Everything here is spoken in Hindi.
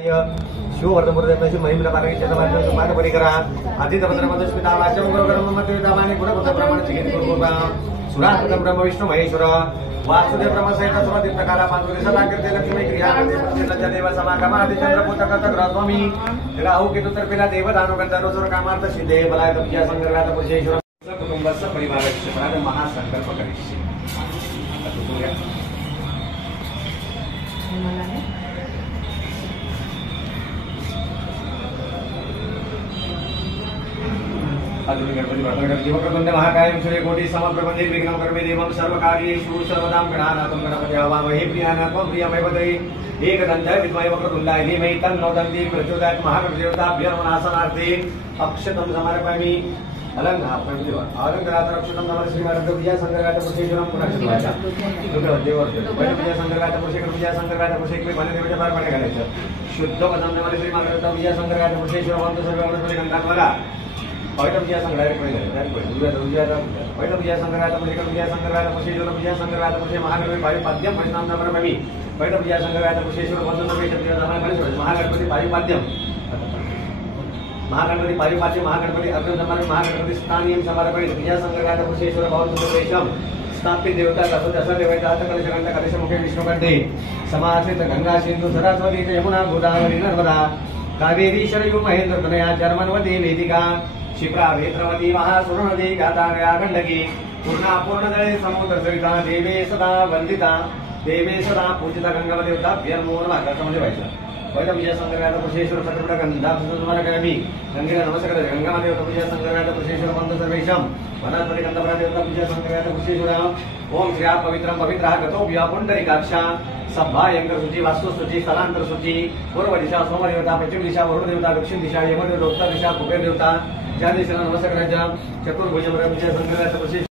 शिववर्धनपुरदेवनाची महिम्र पारगीच्या मार्ग परिकरा आदित्य भद्रमदस्मिता वाच्यम गुरुकर्म मतेतामाने गुणपुत्रप्रमाण चिकित गुरुकृपा सुराकृतम ब्रह्म विष्णु महेश्वर वासुदेव ब्रह्मसहित समति प्रकारा पांचुरी सदाकृते लक्ष्मी क्रिया करते देव समागम आदि चंद्रपुत्रकत ग्रहस्वामी राहु केतु तर्पेला देव दानो गंधर्व सुर कामार्थ सिद्धे बलाय तपज्या संग्रहात पुरुषेश्वर कुटुंबस्य परिवारस्य प्राण महासंकल्प करिष्ये गणपति महाकाय सूर्यकोटि समप्रभ निर्विघ्नं कर्मे देवं सर्वकार्येषु सर्वदा गणानाथं गणपति आवामहे प्रियानाथं प्रियमेव तये एकदन्ताय विद्महे वक्रतुण्डाय धीमहि तन्नो दन्ति प्रचोदयात् महागणपतिदेवताभ्यो नमः आसनार्थे अक्षतं समर्पयामि अलंकारात् अक्षतं नमः श्रीमद् विजय संग्रहात पुरुषेश्वरं पुनक्षवाचा विजय संग्रहात पुरुषेश्वर विजय संग्रहात पुरुषेश्वर वनदेवच्या पार पाणी घालायचं शुद्ध वदन नमः श्रीमद् विजय संग्रहात पुरुषेश्वर वंत सर्व वनस्पती गंधात मला पहिला विजय संग्रहात पहिला विजय संग्रहात विजय संग्रहात पुरुषेश्वर विजय संग्रहात पुरुषे महागणपती पारिपाद्यम परिणाम नमरमि पहिला विजय संग्रहात पुरुषेश्वर वंत सर्व महागणपती पारिपाद्यम महागणपति पारिपाद्य महागणपति अग्रदमन महागणपति स्थानीय समर्पण विजय संग्रहात पुरुषेश्वर भवन सुरेशम स्थापित देवता दशा देवता कलशकंठ कलश मुखे विष्णुकंठे समाश्रित गंगा सिंधु सरस्वती यमुना गोदावरी नर्मदा कावेरी शरयू महेंद्र तनया जर्मनवती वेदिका क्षिप्रा वेत्रवती महासुरनदी गातागया गंडकी पूर्णा पूर्णदळे समुद्र सरिता देवे सदा वंदिता देवे सदा पूजिता गंगावदेवता नमो नमः कसमध्ये व्हायचं पहिला विजय संग्रहात पुरुषेश्वर सटपट गंधा समर्पयामि गंगेला नमस्कार गंगामादेवता विजय संग्रहात पुरुषेश्वर वंद सर्वेशम वनस्पति गंधर्व देवता विजय संग्रहात पुरुषेश्वर ओम श्रिया पवित्रम पवित्रः गतो पुंडरीकाक्षा सभ्भायंकर शुचि वास्तु शुचि स्थलांतर शुचि पूर्व दिशा सोम देवता पश्चिम दिशा वरुण देवता दक्षिण दिशा यम देवता उत्तर दिशा कुबेर देवता ज्या दिशेला नमस्कार चतुर्भुज विजय संग्रहात पुरुषेश्वर